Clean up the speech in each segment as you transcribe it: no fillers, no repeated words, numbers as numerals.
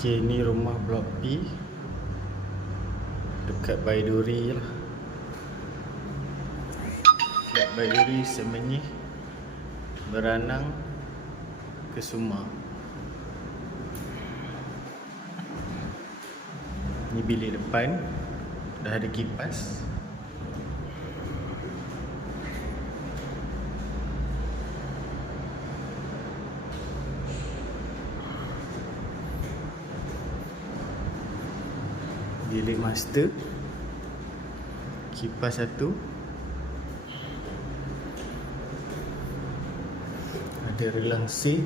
Okay, ni rumah blok P dekat Baiduri lah. Flat Baiduri Semenyih, Beranang, Kesuma. Ni bilik depan, dah ada kipas. Bilik master, kipas satu, ada relang C.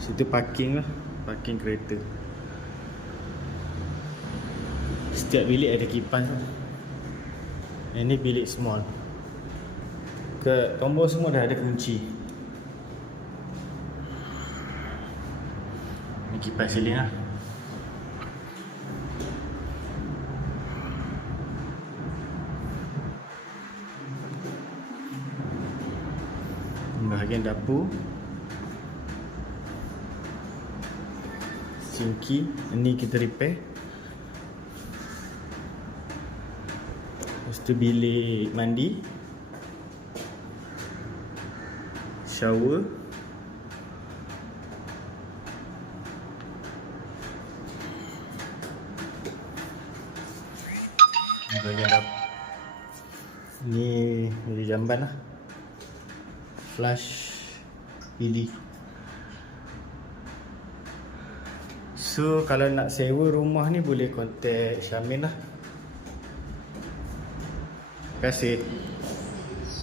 Situ parking lah, parking kereta. Setiap bilik ada kipas lah. Ini bilik small. Tombol semua dah ada kunci. Ini kipas siling lah. Bahagian dapur, sinki, ini kita repair. Lepas tu bilik mandi, shower, bahagian dapur. Ni dari jamban lah, flush bilik. So kalau nak sewa rumah ni boleh contact Syamil lah. Terima kasih.